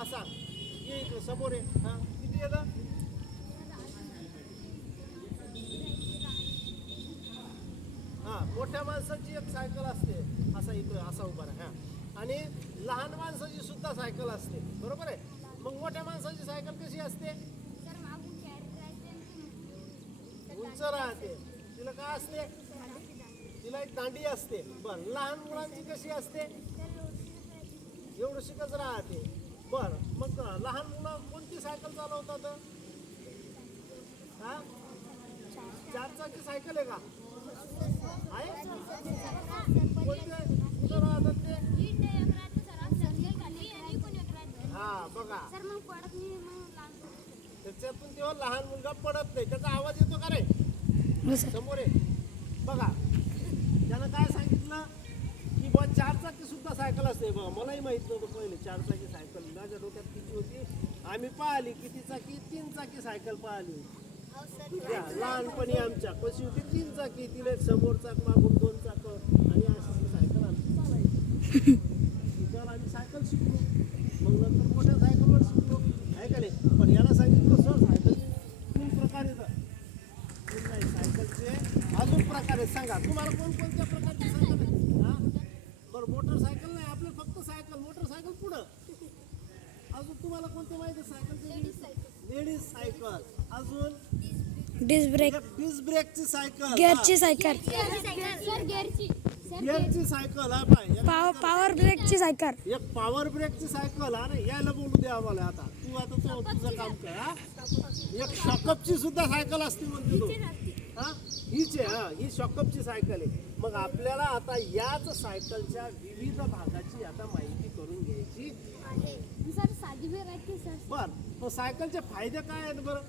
हा सांग ये इकडे समोर आहे हा. किती येतं हा मोठ्या माणसाची एक सायकल असते. असा इकडे असा उभा राहा. हा. आणि लहान माणसाची सुद्धा सायकल असते. बरोबर आहे? मग मोठ्या माणसाची सायकल कशी असते? उंच राहते. तिला काय असते? तिला एक दांडी असते. बरं लहान मुलांची कशी असते? एवढं शिकच राहते. बर मग लहान मुलं कोणती सायकल चालवतात? हा? चार चाकी सायकल आहे का? आहे? कोणते कुठं राहतात ते? हा बघा. त्याच्यातून तेव्हा लहान मुलगा पडत नाही. त्याचा आवाज येतो का रे? हो समोर आहे बघा. त्यानं काय सांगितलं? की बा चार चाकी सुद्धा सायकल असते. बघा मलाही माहीत नव्हतं पहिले. चार चाकी सायकल. माझ्या डोक्यात किती होती? आम्ही पाहिली किती चाकी तीन चाकी सायकल पाहिली. त्या लहानपणी आमच्या कशी होती? तीन चाकी तिला एक समोर चाक मागून दोन चाक आणि अशी सायकल आमची चालायची तिच्यावर आम्ही सायकल शिकलो. मग नंतर मोठ्या सायकलवर शिकलो. आहे का नाही? पण याला सांगितलं सर सायकल तीन प्रकार येतात नाही सायकलचे अजून प्रकार आहेत. सांगा तुम्हाला कोणकोणत्या प्रकारची सायकल आहे हा? बरं मोटरसायकल नाही आपलं फक्त सायकल मोटरसायकल पुढं अजून तुम्हाला कोणते माहिती सायकलचे लेडीज सायकल अजून? डिस्क ब्रेक डिस्क ब्रेकची सायकल गिअरची सायकल गिअरची सायकल हा पाय पॉवर ब्रेकची सायकल एक पॉवर ब्रेकची सायकल हा ना? यायला बोलू दे आम्हाला आता. तू आता तो तुझं काम कर हा? एक शॉकअपची सुद्धा सायकल असते म्हणते तू. हा? हीच आहे हा. ही शॉकअपची सायकल आहे. मग आपल्याला आता याच सायकलच्या विविध भागाची आता माहिती करून घ्यायची सर साधी व्हेरायटी सर? बर मग सायकलचे फायदे काय आहेत बरं?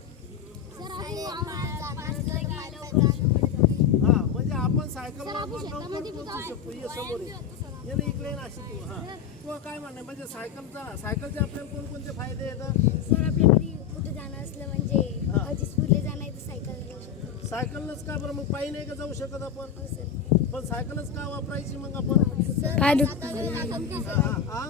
हा म्हणजे आपण सायकल. शकतो ये समोर ये. ये ना इकडे ना अशी तू हा. तुला काय म्हणणं म्हणजे सायकलचा सायकलचे आपल्याला कोणकोणते फायदे येतात सर आपल्या घरी कुठे जाणं असलं म्हणजे हा. जाणं आहे सायकल सायकलनंच का बरं? मग पायी नाही का जाऊ शकत आपण? हो सर. पण सायकलच का वापरायची मग आपण? हा.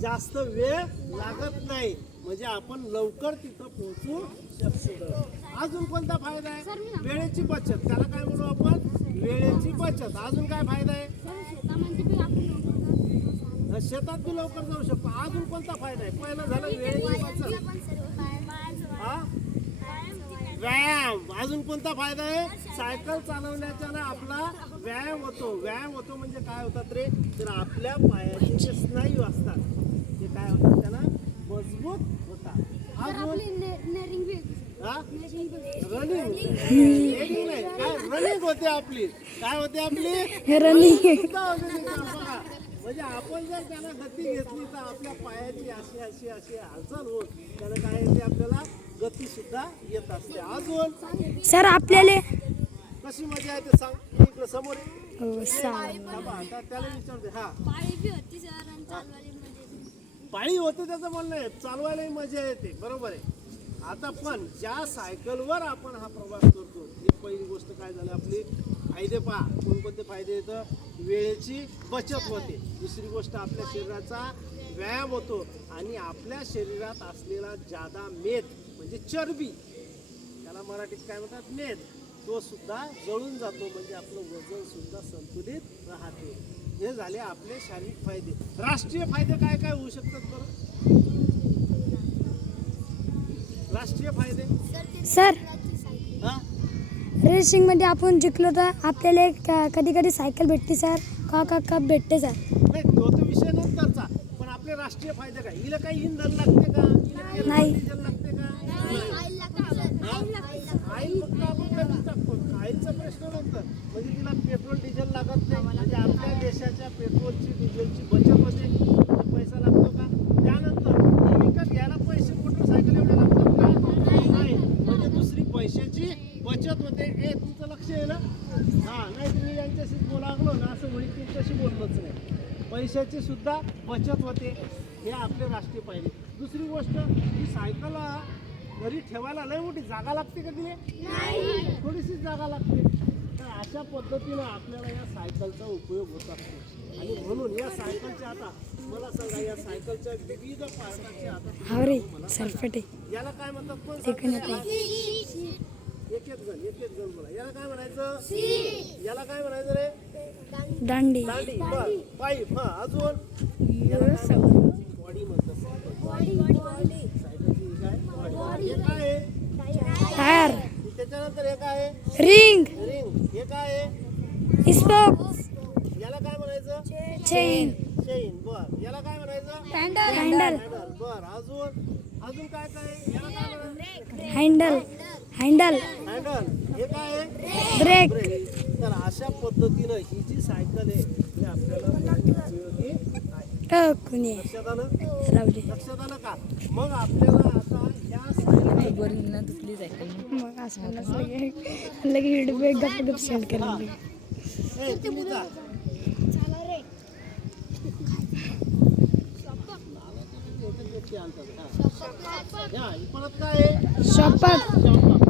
जास्त वेळ लागत नाही. म्हणजे आपण लवकर तिथं पोहोचू शकतो. अजून कोणता फायदा आहे? वेळेची बचत. त्याला काय म्हणू आपण? वेळेची बचत. अजून काय फायदा आहे? शेतात बी लवकर जाऊ शकतो. अजून कोणता फायदा आहे? पहिला झाला वेळेची बचत पण सर्व हा व्यायाम अजून कोणता फायदा आहे? सायकल चालवण्याच्या ना आपला व्यायाम होतो. व्यायाम होतो म्हणजे काय होतात रे? तर आपल्या पायाचे जे स्नायू असतात ते काय होतात? त्याला मजबूत होतात. रनिंग. रनिंग होते आपली. काय होते आपली? रनिंग. म्हणजे आपण जर त्याला गती घेतली तर आपल्या पायाची अशी अशी अशी हालचाल होत. त्याला काय येते आपल्याला? गती सुद्धा येत असते. अजून सर आपल्याला कशी मजा येते सांग? इकडे समोर. हो आता त्याला विचारते. हा. पाळी होते त्याचं म्हणणं आहे. चालवायलाही मजा येते. बरोबर आहे. आता पण ज्या सायकलवर आपण हा प्रवास करतो ही पहिली गोष्ट काय झाली आपली? फायदे पहा. कोणकोणते फायदे येतं? वेळेची बचत होते. दुसरी गोष्ट आपल्या शरीराचा व्यायाम होतो. आणि आपल्या शरीरात असलेला जादा मेद म्हणजे चरबी. त्याला मराठीत काय म्हणतात? मेद तो सुद्धा जळून जातो म्हणजे आपलं वजन सुद्धा संतुलित राहते. हे झाले आपले शारीरिक फायदे. राष्ट्रीय फायदे काय काय होऊ शकतात बरं? राष्ट्रीय फायदे? सर हा? रेसिंगमध्ये आपण जिंकलो तर आपल्याला कधी कधी सायकल भेटते सर. का का कप भेटते सर? नाही तो तो विषय नंतरचा. आपले राष्ट्रीय फायदे काय? हिला काही इंधन लागते का? नाही. डिझेल लागते का? फक्त आपण टाकतो प्रश्न नंतर म्हणजे तिला पेट्रोल डिझेल लागत नाही. म्हणजे आपल्या देशाच्या पेट्रोलची डिझेलची बचत होते. म्हणजे पैसा लागतो का? त्यानंतर विकत घ्यायला पैसे मोटरसायकल एवढे लागतात का? नाही. म्हणजे दुसरी पैशाची बचत होते. ए तुमचं लक्ष आहे ना? हा नाही तुम्ही यांच्याशी बोला लागलो ना. असं म्हणे तुमच्याशी बोललंच नाही. पैशाची सुद्धा बचत होते हे आपले राष्ट्रीय पाहिजे दुसरी गोष्ट ही सायकल घरी ठेवायला लय मोठी जागा लागते का तिने थोडीशी जागा लागते. तर अशा पद्धतीनं आपल्याला या सायकलचा उपयोग होत असतो. आणि म्हणून या सायकलच्या आता मला सांगा या सायकलच्या विविध पार्टाचे आता याला काय म्हणतात? सांगतं? एक. एक एक जण एक एक जण बोला. याला काय म्हणायचं? याला काय म्हणायचं रे? दांडी. दांडी. बर. पाईप हा अजून? बॉडी म्हणतात काय? टायर त्याच्यानंतर हे काय आहे? रिंग. रिंग. हे काय आहे? स्पोक्स. याला काय म्हणायचं? चेन. चेन. बर. याला काय म्हणायचं? हँडल. हँडल. बर. अजून? अजून काय काय आहे? याला काय हँडल. हँडल. हँडल. हे काय आहे? ब्रेक. तर अशा पद्धतीनं ही जी सायकल आहे ही आपल्याला कुणी लक्षात आलं? का? मग आपल्याला आता या सायकल मग असं लगे करेल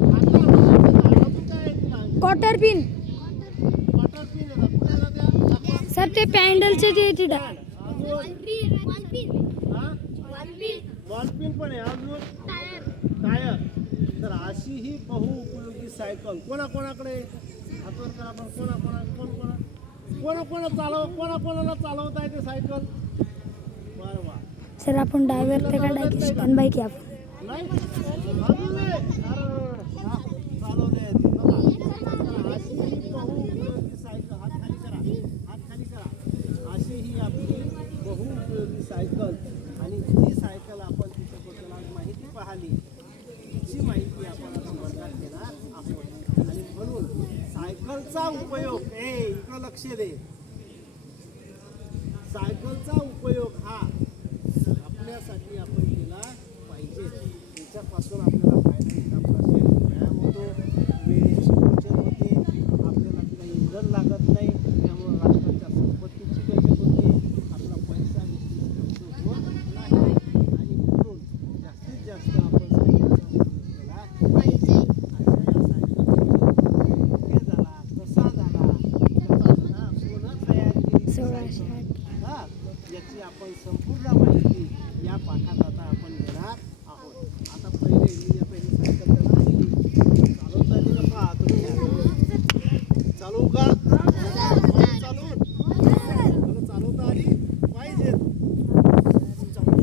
कॉटर पिन. सर ते पॅन्डलचे ते तिथं अजून हा बॉल पिन पण आहे अजून. टायर तर अशी ही बहुउपयोगी सायकल कोणाकोणाकडे? हातवर करा आपण कोणा कोणा चालव कोणा कोणाला चालवता येते सायकल बरं वा सर आपण ड्रायव्हर तर काढायची स्टन बाईक आहे आपण. नाही अजून नाही. अरे, हा, चालवता येते बघा. तर अशी ही बहुउपयोगी सायकल हात खाली करा हात खाली करा अशी ही आपली बहुउपयोगी सायकल आणि जी सायकल आपण तिच्याबद्दल आज माहिती पाहिली तिची माहिती आपण आज वर्गात घेणार आहोत. आणि म्हणून सायकलचा उपयोग ए इकडं लक्ष दे. सायकलचा उपयोग हा आपल्यासाठी आपण केला पाहिजे. त्याच्यापासून आपल्याला फायदा होईल आपला शरीर व्यायाम होतो वेळेची बचत होते आपल्याला तिला इंधन लागत नाही त्यामुळे राष्ट्राच्या संपत्तीची बचत होते आपला पैसा निश्चित खर्च होत नाही आणि म्हणून जास्तीत जास्त आपण सायकलचा उपयोग केला पाहिजे अशा या सायकलचे हे झाला कसा झाला त्याचा हा, कोणं तयार केली सोळाशे सायकल? हा, याची आपण संपूर्ण माहिती या पाठात आता आपण घेणार आहोत आता पहिले मी आता ही सायकल त्याला आणली. चालवता आली का पहा तुम्ही ह्या. चालवू का मग चालवून मला चालवता आली पाहिजे चालू.